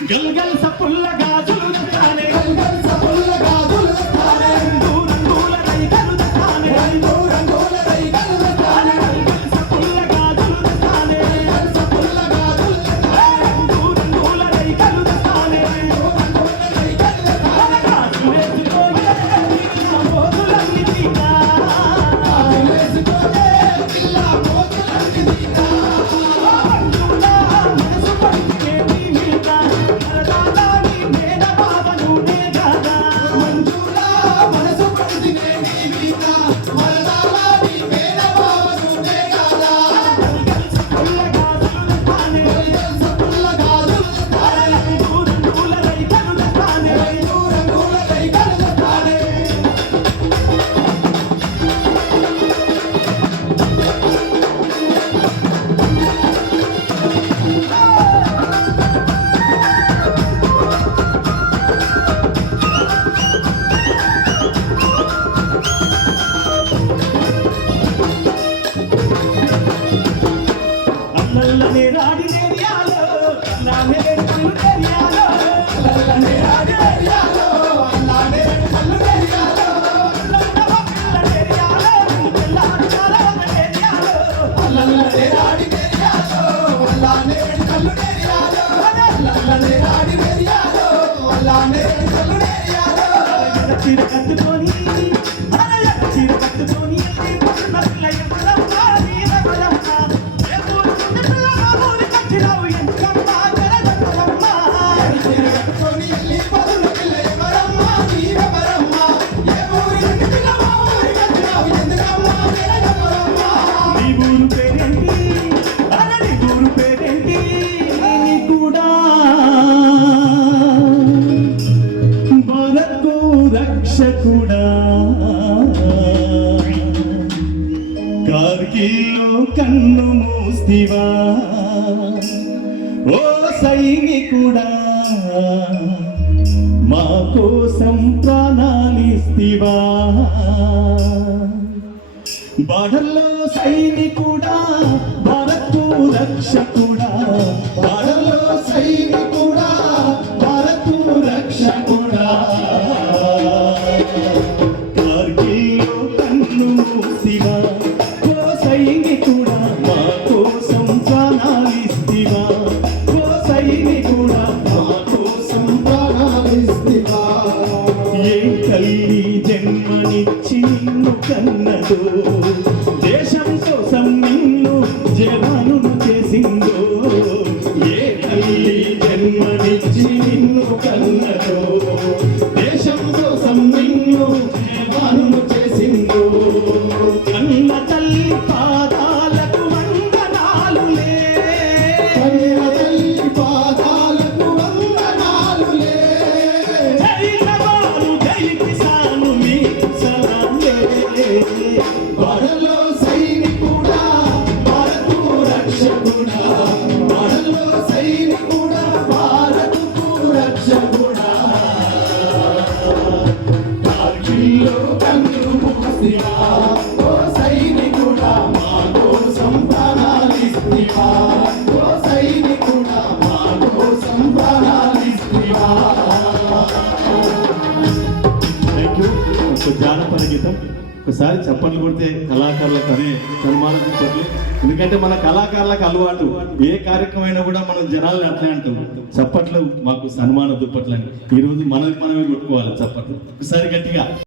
గల్గల్ సపుల్ల గాజులు తానే గల్గల్ సపుల్ల గాజులు తానే రంగుల రైగలు తానే రంగుల రైగలు తానే గల్గల్ సపుల్ల గాజులు తానే గల్గల్ సపుల్ల గాజులు తానే రంగుల రైగలు తానే రంగుల రైగలు తానే కాసులేసుకోయే పిల్ల మోతులన్నీ తీరా కాసులేసుకోయే పిల్ల మోతులన్నీ తీరా లల్లనే రాడి నేరియాలో నానే కళ్ళు నేరియాలో లల్లనే రాడి నేరియాలో నానే కళ్ళు నేరియాలో లల్లవ పిల్ల నేరియాలో పిల్లాడి చాలవ నేరియాలో లల్లనే రాడి నేరియాలో నానే కళ్ళు నేరియాలో లల్లనే రాడి నేరియాలో నానే కళ్ళు నేరియాలో చీర కట్టుకొని చీర కట్టుకొని పట్టున పిల్ల రక్షకుడా కార్గిల్లో కన్ను మూస్తివా ఓ సైనికుడా మా కోసం ప్రాణాలిస్తివా బాడల్లో సైనికుడా భారత్ రక్షకుడా బాడల్లో సైనికుడా భారత్ రక్షకుడా కార్గిల్లో కన్ను మూసివా ఓ సైనికుడా మా కోసం ప్రాణాలిస్తివా ఓ సైనికుడా మా కోసం ప్రాణాలిస్తివా ఏ తల్లి జన్మనిచ్చి నిన్ను కన్నదో దేశం కోసం నిన్ను జవానును చేసిందో ఏ తల్లి జన్మనిచ్చి నిన్ను కన్నదో దేశం కోసం నిన్ను జవానును చేసిందో కన్న తల్లి పాదాలకు వందనాలులే కన్న తల్లి పాదాలకు వందనాలులే జై జవాను జై కిసాను మీకు సలాంలే బాడలో సైనికుడా భారత్ రక్షకుడా బాడలో సైనికుడా భారత్ రక్షకుడా కార్గిల్లో కన్ను మూసివా ఓ సైనికుడా మా కోసం ప్రాణాలిస్తివా ఓ సైనికుడా మా కోసం ప్రాణాలిస్తివా. Thank you. ఒక జానపద గీతం ఒకసారి చప్పట్లు కొడితే కళాకారులకు అనే సన్మానం చెప్పట్లే. ఎందుకంటే మన కళాకారులకు అలవాటు ఏ కార్యక్రమం అయినా కూడా మనం జనాలను అట్లే అంటాం చప్పట్లు మాకు సన్మాన దుప్పట్లు అని. ఈరోజు మనమే కొట్టుకోవాలి చప్పట్లు ఒకసారి గట్టిగా.